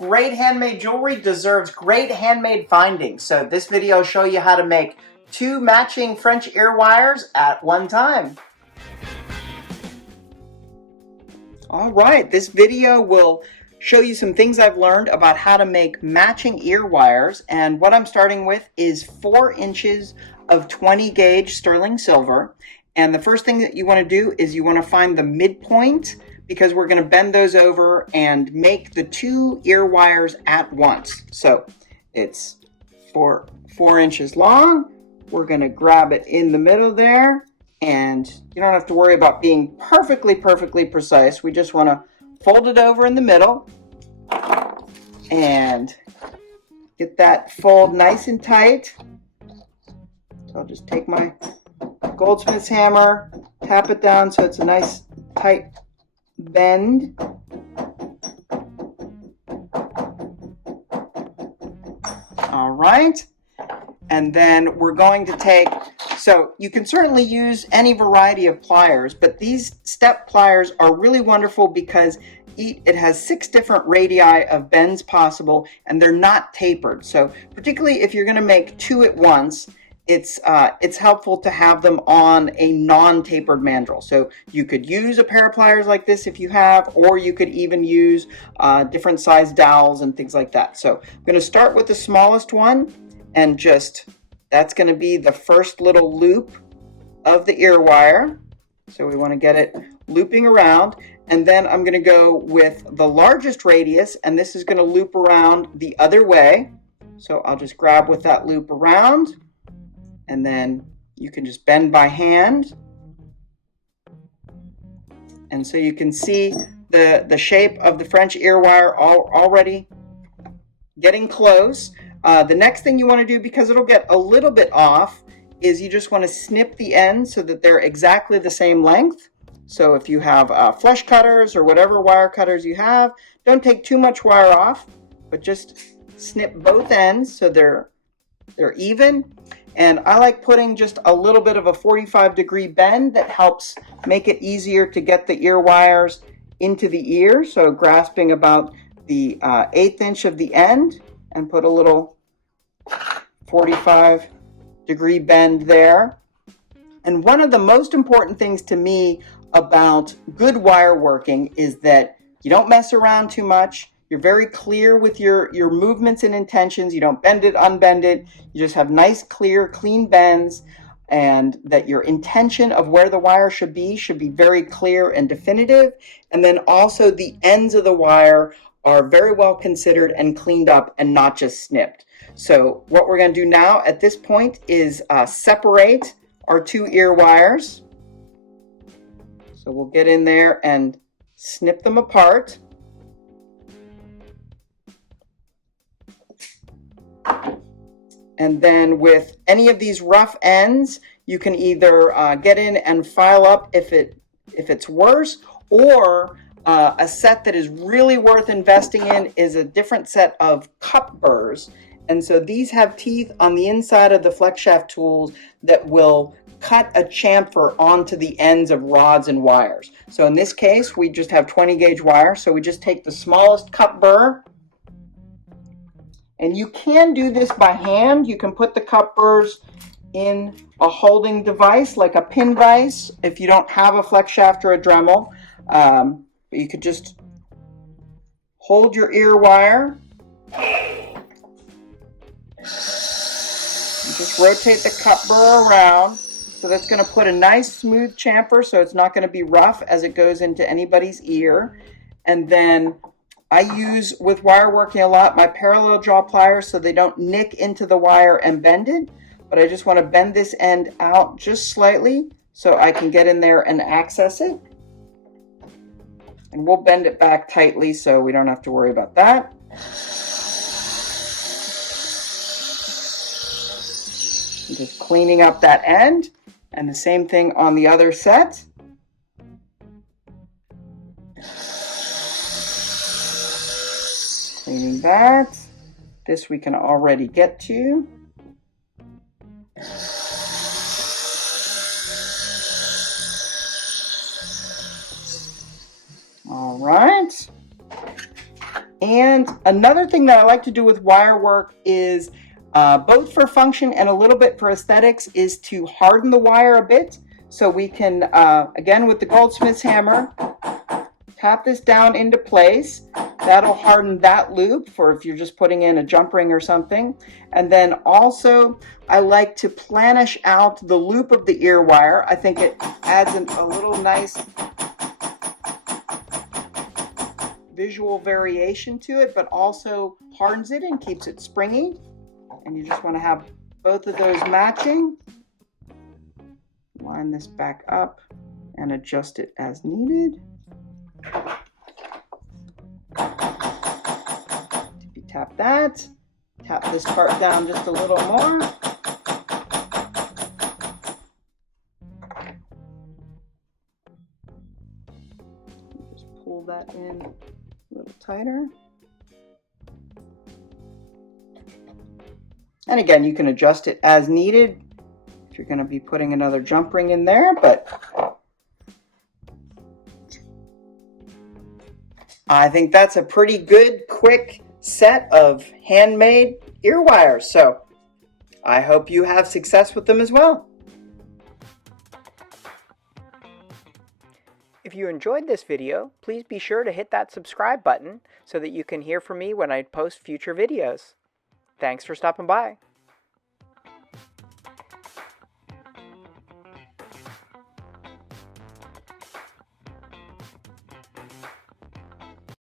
Great handmade jewelry deserves great handmade findings. So this video will show you how to make 2 matching French ear wires at one time. All right, this video will show you some things I've learned about how to make matching ear wires. And what I'm starting with is 4 inches of 20 gauge sterling silver. And the first thing that you want to do is you want to find the midpoint, because we're going to bend those over and make the 2 ear wires at once. So it's 4 inches long. We're going to grab it in the middle there, and you don't have to worry about being perfectly precise. We just want to fold it over in the middle and get that fold nice and tight. So I'll just take my goldsmith's hammer, tap it down so it's a nice tight bend. All right, and then we're going to take, so you can certainly use any variety of pliers, but these step pliers are really wonderful because it has 6 different radii of bends possible, and they're not tapered. So particularly if you're going to make 2 at once, it's helpful to have them on a non-tapered mandrel. So you could use a pair of pliers like this if you have, or you could even use different size dowels and things like that. So I'm going to start with the smallest one, and that's going to be the first little loop of the ear wire. So we want to get it looping around, and then I'm going to go with the largest radius, and this is going to loop around the other way. So I'll just grab with that loop around, and then you can just bend by hand. And so you can see the shape of the French ear wire already getting close. The next thing you want to do, because it'll get a little bit off, is you just want to snip the ends so that they're exactly the same length. So if you have flush cutters or whatever wire cutters you have, don't take too much wire off, but just snip both ends so they're even. And I like putting just a little bit of a 45-degree bend that helps make it easier to get the ear wires into the ear. So grasping about the 1/8 inch of the end and put a little 45-degree bend there. And one of the most important things to me about good wire working is that you don't mess around too much. You're very clear with your movements and intentions. You don't bend it, unbend it. You just have nice, clear, clean bends, and that your intention of where the wire should be very clear and definitive. And then also the ends of the wire are very well considered and cleaned up and not just snipped. So what we're going to do now at this point is separate our 2 ear wires. So we'll get in there and snip them apart. And then with any of these rough ends, you can either get in and file up if it's worse, or a set that is really worth investing in is a different set of Cupburs. And so these have teeth on the inside of the flex shaft tools that will cut a chamfer onto the ends of rods and wires. So in this case, we just have 20 gauge wire. So we just take the smallest Cupbur, and you can do this by hand. You can put the Cupburs in a holding device like a pin vise if you don't have a flex shaft or a Dremel. But you could just hold your ear wire. You just rotate the Cupbur around. So that's going to put a nice smooth chamfer, so it's not going to be rough as it goes into anybody's ear. And then I use, with wire working a lot, my parallel draw pliers so they don't nick into the wire and bend it. But I just want to bend this end out just slightly so I can get in there and access it. And we'll bend it back tightly so we don't have to worry about that. I'm just cleaning up that end, and the same thing on the other set. Cleaning that. This we can already get to. All right. And another thing that I like to do with wire work is both for function and a little bit for aesthetics is to harden the wire a bit. So we can, again with the goldsmith's hammer, tap this down into place. That'll harden that loop for if you're just putting in a jump ring or something. And then also I like to planish out the loop of the ear wire. I think it adds a little nice visual variation to it, but also hardens it and keeps it springy. And you just want to have both of those matching. Line this back up and adjust it as needed. Tippy tap that. Tap this part down just a little more. Just pull that in a little tighter. And again, you can adjust it as needed if you're going to be putting another jump ring in there, but I think that's a pretty good, quick set of handmade ear wires. So I hope you have success with them as well. If you enjoyed this video, please be sure to hit that subscribe button so that you can hear from me when I post future videos. Thanks for stopping by.